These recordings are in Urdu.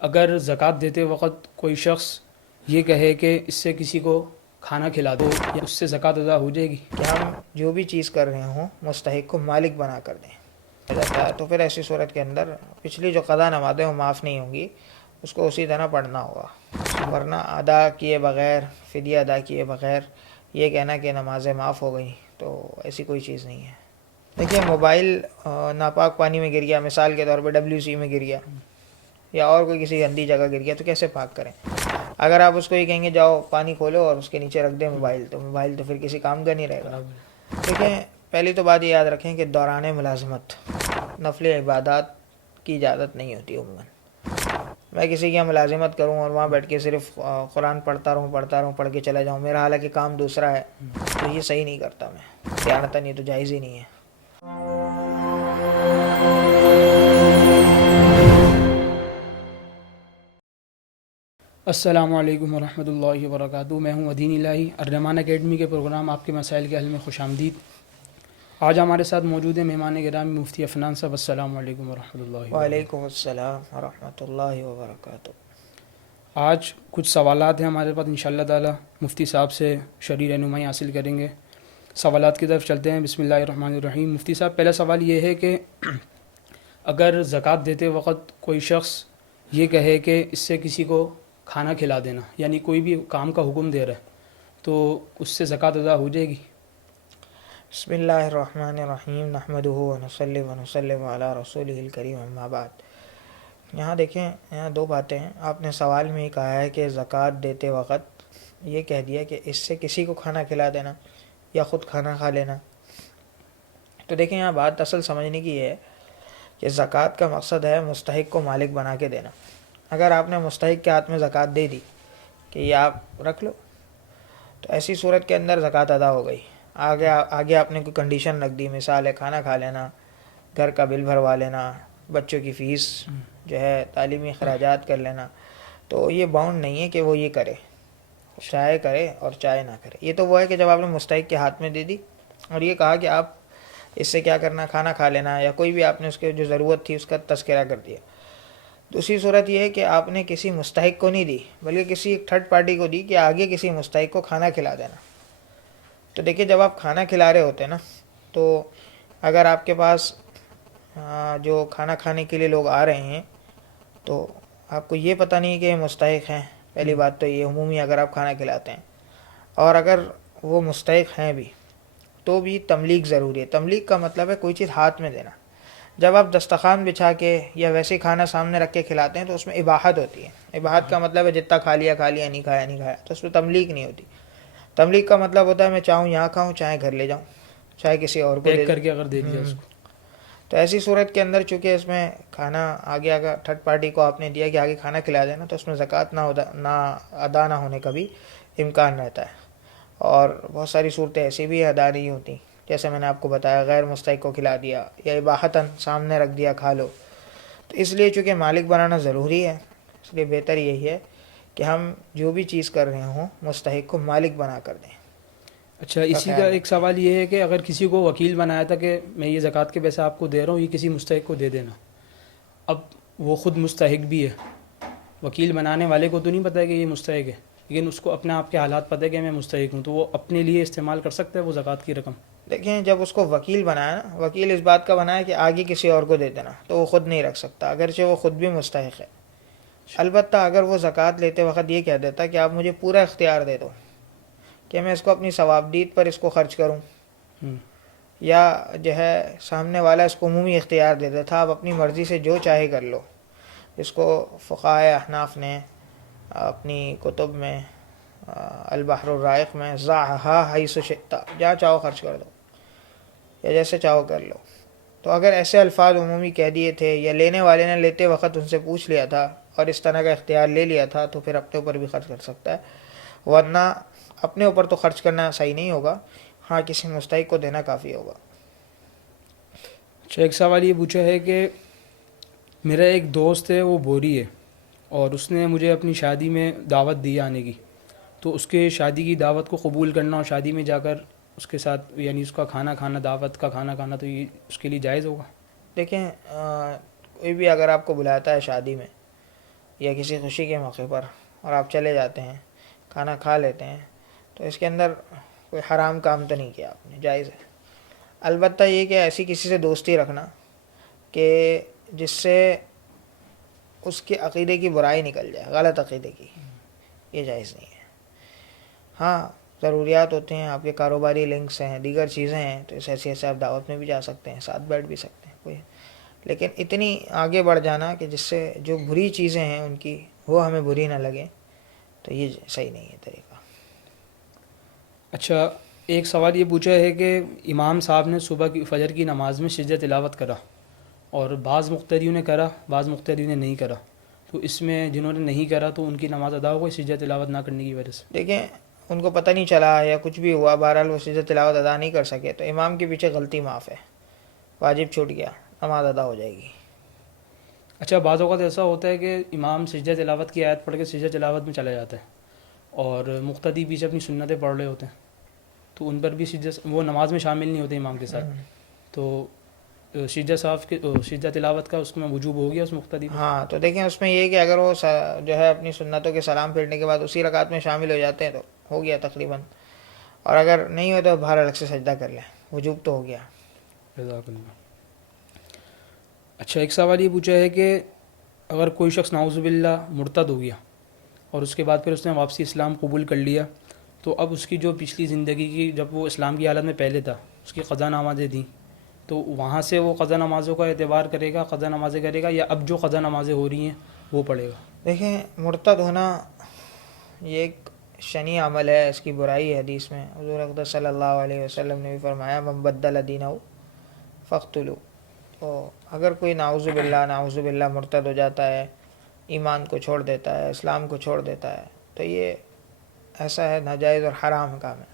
اگر زکوٰۃ دیتے وقت کوئی شخص یہ کہے کہ اس سے کسی کو کھانا کھلا دو یا اس سے زکوٰۃ ادا ہو جائے گی؟ کہ ہم جو بھی چیز کر رہے ہوں مستحق کو مالک بنا کر دیں جاتا ہے، تو پھر ایسی صورت کے اندر پچھلی جو قضا نمازیں وہ معاف نہیں ہوں گی، اس کو اسی طرح پڑھنا ہوگا، ورنہ ادا کیے بغیر، فدیہ ادا کیے بغیر یہ کہنا کہ نمازیں معاف ہو گئیں تو ایسی کوئی چیز نہیں ہے۔ دیکھیے موبائل ناپاک پانی میں گر گیا، مثال کے طور پہ WC میں گر گیا یا اور کوئی کسی گندی جگہ گر گیا، تو کیسے پاک کریں؟ اگر آپ اس کو یہ کہیں گے جاؤ پانی کھولو اور اس کے نیچے رکھ دیں موبائل تو پھر کسی کام کا نہیں رہے گا۔ دیکھیں پہلی تو بات یہ یاد رکھیں کہ دوران ملازمت نفل عبادات کی اجازت نہیں ہوتی عموماً۔ میں کسی کی یہاں ملازمت کروں اور وہاں بیٹھ کے صرف قرآن پڑھتا رہوں پڑھ کے چلا جاؤں، میرا حالانکہ کام دوسرا ہے، تو یہ صحیح نہیں کرتا میں، دیانتاً یہ تو جائز ہی نہیں ہے۔ السلام علیکم ورحمۃ اللہ وبرکاتہ۔ میں ہوں ودین الہی، الرحمان اکیڈمی کے پروگرام آپ کے مسائل کے حل میں خوش آمدید۔ آج ہمارے ساتھ موجود ہیں مہمان گرامی مفتی عفنان صاحب۔ السلام علیکم ورحمۃ اللہ وبرکاتہ۔ وعلیکم السلام ورحمۃ اللہ وبرکاتہ۔ آج کچھ سوالات ہیں ہمارے پاس، انشاءاللہ تعالی مفتی صاحب سے شرعی رہنمائی حاصل کریں گے۔ سوالات کی طرف چلتے ہیں۔ بسم اللہ الرحمن الرحیم۔ مفتی صاحب، پہلا سوال یہ ہے کہ اگر زکوٰۃ دیتے وقت کوئی شخص یہ کہے کہ اس سے کسی کو کھانا کھلا دینا، یعنی کوئی بھی کام کا حکم دے رہا ہے، تو اس سے زکوٰۃ ادا ہو جائے گی؟ بسم اللہ الرحمن الرحیم، نحمدہ ونصلی ونسلم علی رسولہ الکریم، اما بعد۔ یہاں دیکھیں، یہاں دو باتیں ہیں۔ آپ نے سوال میں ہی کہا ہے کہ زکوٰۃ دیتے وقت یہ کہہ دیا کہ اس سے کسی کو کھانا کھلا دینا یا خود کھانا کھا لینا۔ تو دیکھیں یہاں بات اصل سمجھنے کی ہے کہ زکوٰۃ کا مقصد ہے مستحق کو مالک بنا کے دینا۔ اگر آپ نے مستحق کے ہاتھ میں زکوٰۃ دے دی کہ یہ آپ رکھ لو، تو ایسی صورت کے اندر زکوٰۃ ادا ہو گئی۔ آگے آپ نے کوئی کنڈیشن رکھ دی، مثال ہے کھانا کھا لینا، گھر کا بل بھروا لینا، بچوں کی فیس جو ہے تعلیمی اخراجات کر لینا، تو یہ باؤنڈ نہیں ہے کہ وہ یہ کرے، چاہے کرے اور چاہے نہ کرے۔ یہ تو وہ ہے کہ جب آپ نے مستحق کے ہاتھ میں دے دی اور یہ کہا کہ آپ اس سے کیا کرنا، کھانا کھا لینا، یا کوئی بھی آپ نے اس کے جو ضرورت تھی اس کا تذکرہ کر دیا۔ دوسری صورت یہ ہے کہ آپ نے کسی مستحق کو نہیں دی بلکہ کسی ایک تھرڈ پارٹی کو دی کہ آگے کسی مستحق کو کھانا کھلا دینا۔ تو دیکھیے جب آپ کھانا کھلا رہے ہوتے ہیں نا، تو اگر آپ کے پاس جو کھانا کھانے کے لیے لوگ آ رہے ہیں تو آپ کو یہ پتہ نہیں کہ یہ مستحق ہیں، پہلی بات تو یہ عمومی اگر آپ کھانا کھلاتے ہیں، اور اگر وہ مستحق ہیں بھی تو بھی تملیغ ضروری ہے۔ تملیغ کا مطلب ہے کوئی چیز ہاتھ میں دینا۔ جب آپ دسترخوان بچھا کے یا ویسے کھانا سامنے رکھ کے کھلاتے ہیں تو اس میں اباحت ہوتی ہے۔ اباحت کا مطلب ہے جتنا کھا لیا، نہیں کھایا، تو اس میں تملیغ نہیں ہوتی۔ تملیغ کا مطلب ہوتا ہے میں چاہوں یہاں کھاؤں، چاہے گھر لے جاؤں، چاہے کسی اور کو دے پیک دوں۔ کر کے اگر دے دیا اس کو، تو ایسی صورت کے اندر چونکہ اس میں کھانا آگے تھرڈ پارٹی کو آپ نے دیا کہ آگے کھانا کھلا دینا، تو اس میں زکوٰۃ نہ ادا نہ ہونے کا بھی امکان رہتا ہے۔ اور بہت ساری صورتیں ایسی بھی ادا نہیں ہوتی، جیسے میں نے آپ کو بتایا غیر مستحق کو کھلا دیا یا اباحتاً سامنے رکھ دیا کھا لو۔ تو اس لیے چونکہ مالک بنانا ضروری ہے، اس لیے بہتر یہی ہے کہ ہم جو بھی چیز کر رہے ہوں مستحق کو مالک بنا کر دیں۔ اچھا، اسی کا ایک سوال یہ ہے کہ اگر کسی کو وکیل بنایا تھا کہ میں یہ زکوٰۃ کے پیسے آپ کو دے رہا ہوں، یہ کسی مستحق کو دے دینا، اب وہ خود مستحق بھی ہے، وکیل بنانے والے کو تو نہیں پتہ ہے کہ یہ مستحق ہے، لیکن اس کو اپنے آپ کے حالات پتہ ہے کہ میں مستحق ہوں، تو وہ اپنے لیے استعمال کر سکتا ہے وہ زکوٰۃ کی رقم؟ دیکھیں جب اس کو وکیل بنایا نا، وکیل اس بات کا بنایا کہ آگے کسی اور کو دے دینا، تو وہ خود نہیں رکھ سکتا اگرچہ وہ خود بھی مستحق ہے۔ البتہ اگر وہ زکوٰۃ لیتے وقت یہ کہہ دیتا کہ آپ مجھے پورا اختیار دے دو کہ میں اس کو اپنی ثوابدید پر اس کو خرچ کروں، یا جو ہے سامنے والا اس کو عمومی اختیار دے دیتا آپ اپنی مرضی سے جو چاہے کر لو، اس کو فقہائے احناف نے اپنی کتب میں البحر الرائق میں ضعہا حیث شئت، جہاں چاہو خرچ کر دو یا جیسے چاہو کر لو۔ تو اگر ایسے الفاظ عمومی کہہ دیے تھے یا لینے والے نے لیتے وقت ان سے پوچھ لیا تھا اور اس طرح کا اختیار لے لیا تھا، تو پھر اپنے اوپر بھی خرچ کر سکتا ہے، ورنہ اپنے اوپر تو خرچ کرنا صحیح نہیں ہوگا، ہاں کسی مستحق کو دینا کافی ہوگا۔ اچھا، ایک سوال یہ پوچھا ہے کہ میرا ایک دوست ہے وہ بوری ہے اور اس نے مجھے اپنی شادی میں دعوت دی آنے کی، تو اس کے شادی کی دعوت کو قبول کرنا اور شادی میں جا کر اس کے ساتھ یعنی اس کا کھانا کھانا، دعوت کا کھانا کھانا، تو یہ اس کے لیے جائز ہوگا؟ دیکھیں کوئی بھی اگر آپ کو بلاتا ہے شادی میں یا کسی خوشی کے موقع پر اور آپ چلے جاتے ہیں، کھانا کھا لیتے ہیں، تو اس کے اندر کوئی حرام کام تو نہیں کیا آپ نے، جائز ہے۔ البتہ یہ کہ ایسی کسی سے دوستی رکھنا کہ جس سے اس کے عقیدے کی برائی نکل جائے، غلط عقیدے کی، یہ جائز نہیں ہے۔ ہاں ضروریات ہوتے ہیں، آپ کے کاروباری لنکس ہیں، دیگر چیزیں ہیں، تو اس حیثیت سے آپ دعوت میں بھی جا سکتے ہیں، ساتھ بیٹھ بھی سکتے ہیں کوئی، لیکن اتنی آگے بڑھ جانا کہ جس سے جو بری چیزیں ہیں ان کی وہ ہمیں بری نہ لگیں، تو یہ صحیح نہیں ہے طریقہ۔ اچھا، ایک سوال یہ پوچھا ہے کہ امام صاحب نے صبح کی فجر کی نماز میں سجدہ تلاوت کرا اور بعض مقتدیوں نے کرا، بعض مقتدیوں نے نہیں کرا، تو اس میں جنہوں نے نہیں کرا تو ان کی نماز ادا ہو گئی سجدہ تلاوت نہ کرنے کی وجہ سے؟ دیکھیں ان کو پتہ نہیں چلا یا کچھ بھی ہوا، بہرحال وہ سجدہ تلاوت ادا نہیں کر سکے، تو امام کے پیچھے غلطی معاف ہے، واجب چھوٹ گیا، نماز ادا ہو جائے گی۔ اچھا، بعض اوقات ایسا ہوتا ہے کہ امام سجدہ تلاوت کی آیت پڑھ کے سجدہ تلاوت میں چلا جاتا ہے اور مقتدی پیچھے اپنی سنتیں پڑھ رہے ہوتے ہیں، تو ان پر بھی وہ نماز میں شامل نہیں ہوتے امام کے ساتھ، تو سجدہ تلاوت کا اس میں وجوب ہو گیا اس مقتدی پر؟ ہاں تو دیکھیں اس میں یہ کہ اگر وہ جو ہے اپنی سنتوں کے سلام پھیرنے کے بعد اسی رکعت میں شامل ہو جاتے ہیں تو ہو گیا تقریباً، اور اگر نہیں ہو تو باہر الگ سے سجدہ کر لیں، وجوب تو ہو گیا۔ جزاک اللہ۔ اچھا، ایک سوال یہ پوچھا ہے کہ اگر کوئی شخص نعوذ باللہ مرتد ہو گیا اور اس کے بعد پھر اس نے واپسی اسلام قبول کر لیا، تو اب اس کی جو پچھلی زندگی کی جب وہ اسلام کی حالت میں پہلے تھا اس کی قضا نمازیں دیں، تو وہاں سے وہ قضا نمازوں کا اعتبار کرے گا، قضا نمازیں کرے گا، یا اب جو قضا نمازیں ہو رہی ہیں وہ پڑھے گا؟ دیکھیں مرتد ہونا یہ ایک شنی عمل ہے، اس کی برائی ہے، حدیث میں حضور اقدس صلی اللہ علیہ وسلم نے بھی فرمایا من بدل دینہ فاقتلوا۔ تو اگر کوئی نعوذ باللہ مرتد ہو جاتا ہے، ایمان کو چھوڑ دیتا ہے، اسلام کو چھوڑ دیتا ہے، تو یہ ایسا ہے ناجائز اور حرام کام ہے۔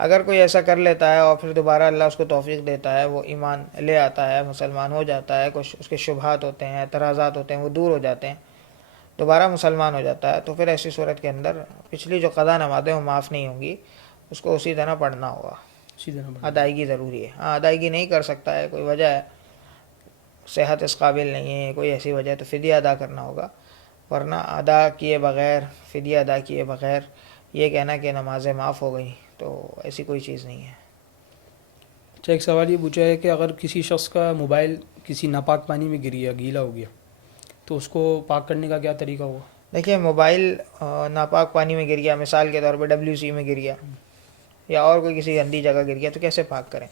اگر کوئی ایسا کر لیتا ہے اور پھر دوبارہ اللہ اس کو توفیق دیتا ہے، وہ ایمان لے آتا ہے، مسلمان ہو جاتا ہے، کچھ اس کے شبہات ہوتے ہیں، اعتراضات ہوتے ہیں، وہ دور ہو جاتے ہیں، دوبارہ مسلمان ہو جاتا ہے، تو پھر ایسی صورت کے اندر پچھلی جو قضا نمازیں وہ معاف نہیں ہوں گی، اس کو اسی طرح پڑھنا ہوگا، سیدھا نمبر۔ ادائیگی ضروری ہے۔ ہاں ادائیگی نہیں کر سکتا ہے، کوئی وجہ ہے، صحت اس قابل نہیں ہے، کوئی ایسی وجہ ہے، تو فدیہ ادا کرنا ہوگا، ورنہ ادا کیے بغیر، فدیہ ادا کیے بغیر یہ کہنا کہ نمازیں معاف ہو گئیں تو ایسی کوئی چیز نہیں ہے۔ اچھا، ایک سوال یہ پوچھا ہے کہ اگر کسی شخص کا موبائل کسی ناپاک پانی میں گر گیا، گیلا ہو گیا، تو اس کو پاک کرنے کا کیا طریقہ ہوگا؟ دیکھیے موبائل ناپاک پانی میں گر گیا، مثال کے طور پہ WC میں گر گیا یا اور کوئی کسی گندی جگہ گر گیا، تو کیسے پاک کریں؟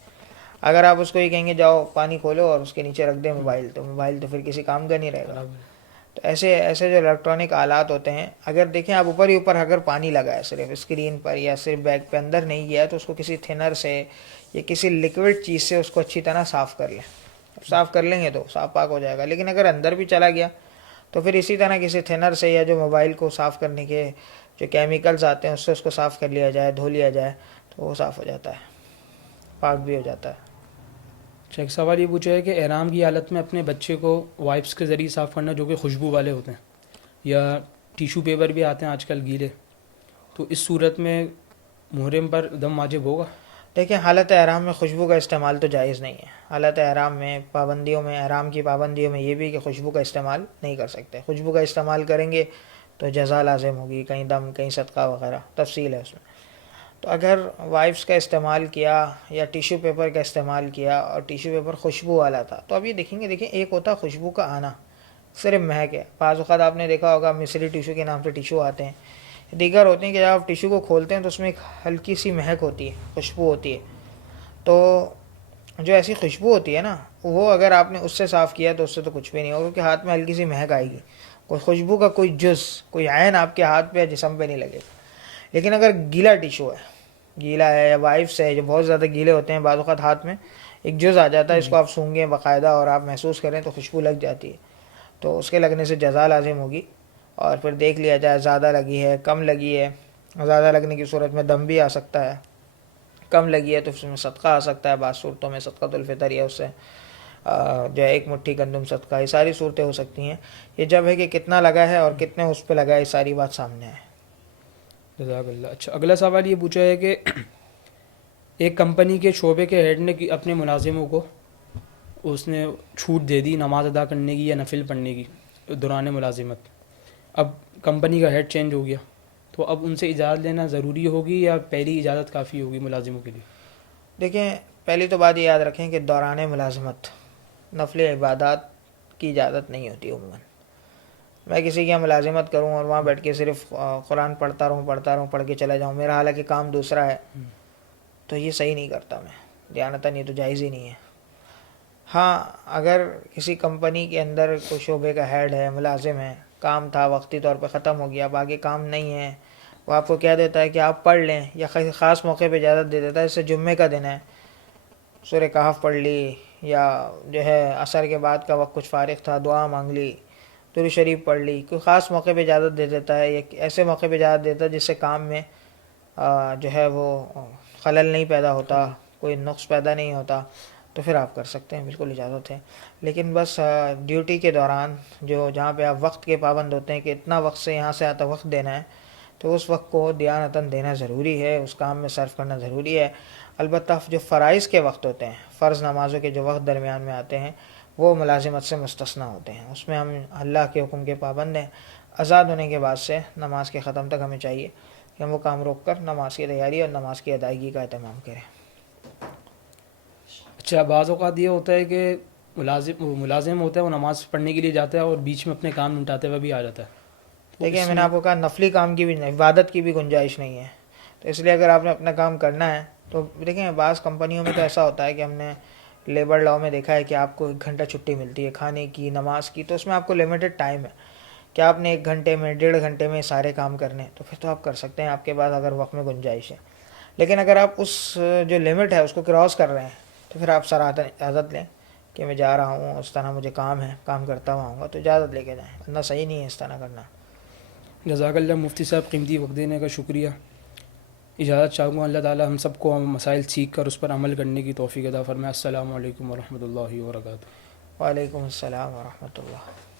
اگر آپ اس کو یہ کہیں گے جاؤ پانی کھولو اور اس کے نیچے رکھ دیں موبائل، تو موبائل تو پھر کسی کام کا نہیں رہے گا۔ تو ایسے جو الیکٹرانک آلات ہوتے ہیں، اگر دیکھیں آپ اوپر ہی اوپر اگر پانی لگا ہے صرف اسکرین پر یا صرف بیگ پہ، اندر نہیں گیا، تو اس کو کسی تھنر سے یا کسی لیکوڈ چیز سے اس کو اچھی طرح صاف کر لیں، صاف کر لیں گے تو صاف پاک ہو جائے گا۔ لیکن اگر اندر بھی چلا گیا تو پھر اسی طرح کسی تھنر سے یا جو موبائل کو صاف کرنے کے جو کیمیکلز آتے ہیں اس سے اس کو صاف کر لیا جائے، دھو لیا جائے، تو وہ صاف ہو جاتا ہے، پاک بھی ہو جاتا ہے۔ اچھا، ایک سوال یہ پوچھا ہے کہ احرام کی حالت میں اپنے بچے کو وائپس کے ذریعے صاف کرنا جو کہ خوشبو والے ہوتے ہیں، یا ٹیشو پیپر بھی آتے ہیں آج کل گیلے، تو اس صورت میں محرم پر دم واجب ہوگا؟ دیکھیں حالت احرام میں خوشبو کا استعمال تو جائز نہیں ہے۔ حالت احرام میں پابندیوں میں، احرام کی پابندیوں میں یہ بھی کہ خوشبو کا استعمال نہیں کر سکتے، خوشبو کا استعمال کریں گے تو جزا لازم ہوگی، کہیں دم کہیں صدقہ وغیرہ، تفصیل ہے اس میں۔ تو اگر وائپس کا استعمال کیا یا ٹیشو پیپر کا استعمال کیا اور ٹیشو پیپر خوشبو والا تھا، تو اب یہ دیکھیں ایک ہوتا ہے خوشبو کا آنا، صرف مہک ہے، بعض اوقات آپ نے دیکھا ہوگا مصری ٹیشو کے نام سے ٹیشو آتے ہیں، دیگر ہوتے ہیں کہ جب آپ ٹیشو کو کھولتے ہیں تو اس میں ایک ہلکی سی مہک ہوتی ہے، خوشبو ہوتی ہے، تو جو ایسی خوشبو ہوتی ہے نا، وہ اگر آپ نے اس سے صاف کیا تو اس سے تو کچھ بھی نہیں ہوگا، کیونکہ ہاتھ میں ہلکی سی مہک آئے گی، کوئی خوشبو کا کوئی جز، کوئی عین آپ کے ہاتھ پہ یا جسم پہ نہیں لگے گا۔ لیکن اگر گیلا ٹیشو ہے، گیلا ہے یا وائپس ہے جو بہت زیادہ گیلے ہوتے ہیں، بعض اوقات ہاتھ میں ایک جز آ جاتا ہے، اس کو آپ سونگیں باقاعدہ اور آپ محسوس کریں تو خوشبو لگ جاتی ہے، تو اس کے لگنے سے جزا لازم ہوگی، اور پھر دیکھ لیا جائے زیادہ لگی ہے کم لگی ہے، زیادہ لگنے کی صورت میں دم بھی آ سکتا ہے، کم لگی ہے تو اس میں صدقہ آ سکتا ہے، بعض صورتوں میں صدقۃ الفطر یا اس سے جو ہے ایک مٹھی گندم صدقہ، یہ ساری صورتیں ہو سکتی ہیں۔ یہ جب ہے کہ کتنا لگا ہے اور کتنے اس پہ لگا ہے، یہ ساری بات سامنے ہے۔ جزاک اللہ۔ اچھا، اگلا سوال یہ پوچھا ہے کہ ایک کمپنی کے شعبے کے ہیڈ نے اپنے ملازموں کو اس نے چھوٹ دے دی نماز ادا کرنے کی یا نفل پڑھنے کی دوران ملازمت، اب کمپنی کا ہیڈ چینج ہو گیا تو اب ان سے اجازت لینا ضروری ہوگی یا پہلی اجازت کافی ہوگی ملازموں کے لیے؟ دیکھیں، پہلی تو بات یہ یاد رکھیں کہ دوران ملازمت نفل عبادات کی اجازت نہیں ہوتی عموماً. میں کسی کی یہاں ملازمت کروں اور وہاں بیٹھ کے صرف قرآن پڑھتا رہوں پڑھ کے چلا جاؤں، میرا حالانکہ کام دوسرا ہے، تو یہ صحیح نہیں کرتا میں دیانتاً، یہ تو جائز ہی نہیں ہے. ہاں، اگر کسی کمپنی کے اندر کوئی شعبے کا ہیڈ ہے، ملازم ہے، کام تھا وقتی طور پہ ختم ہو گیا، اب آگے کام نہیں ہے، وہ آپ کو کہہ دیتا ہے کہ آپ پڑھ لیں، یا خاص موقع پہ اجازت دے دیتا ہے، جیسے جمعے کا دن ہے، سورہ کہف پڑھ لی، یا جو ہے عصر کے بعد کا وقت کچھ فارغ تھا، دعا مانگ لی، درود شریف پڑھ لی، کوئی خاص موقع پہ اجازت دے دیتا ہے، یا ایسے موقع پہ اجازت دیتا ہے جس سے کام میں جو ہے وہ خلل نہیں پیدا ہوتا، کوئی نقص پیدا نہیں ہوتا، تو پھر آپ کر سکتے ہیں، بالکل اجازت ہے. لیکن بس ڈیوٹی کے دوران جہاں پہ آپ وقت کے پابند ہوتے ہیں کہ اتنا وقت سے یہاں سے آتا وقت دینا ہے، تو اس وقت کو دیانتاً دینا ضروری ہے، اس کام میں صرف کرنا ضروری ہے. البتہ جو فرائض کے وقت ہوتے ہیں، فرض نمازوں کے جو وقت درمیان میں آتے ہیں، وہ ملازمت سے مستثنیٰ ہوتے ہیں، اس میں ہم اللہ کے حکم کے پابند ہیں. آزاد ہونے کے بعد سے نماز کے ختم تک ہمیں چاہیے کہ ہم وہ کام روک کر نماز کی تیاری اور نماز کی ادائیگی کا اہتمام کریں. اچھا، بعض اوقات یہ ہوتا ہے کہ ملازم ہوتا ہے، وہ نماز پڑھنے کے لیے جاتا ہے اور بیچ میں اپنے کام نمٹاتے ہوئے بھی آ جاتا ہے. تو دیکھیں، اس میں نے آپ کو کہا نفلی کام کی بھی عبادت کی بھی گنجائش نہیں ہے، تو اس لیے اگر آپ نے اپنا کام کرنا ہے تو دیکھیں، بعض کمپنیوں میں تو ایسا ہوتا ہے کہ ہم نے لیبر لاء میں دیکھا ہے کہ آپ کو 1 گھنٹہ چھٹی ملتی ہے کھانے کی، نماز کی، تو اس میں آپ کو لمیٹڈ ٹائم ہے کہ آپ نے 1 گھنٹے میں 1.5 گھنٹے میں سارے کام کرنے، تو پھر تو آپ کر سکتے ہیں، آپ کے پاس اگر وقت میں گنجائش ہے. لیکن اگر آپ اس جو لمٹ ہے اس کو کراس کر رہے ہیں، تو پھر آپ صراحتاً اجازت لیں کہ میں جا رہا ہوں، اس طرح مجھے کام ہے، کام کرتا ہوا آؤں گا، تو اجازت لے کے جائیں، ورنہ صحیح نہیں ہے اس طرح کرنا. جزاک اللہ مفتی صاحب، قیمتی وقت دینے کا شکریہ. اجازت چاہوں گا، اللہ تعالی ہم سب کو مسائل سیکھ کر اس پر عمل کرنے کی توفیق عطا فرمائے. السلام علیکم ورحمۃ اللہ وبرکاتہ. وعلیکم السلام ورحمۃ اللہ.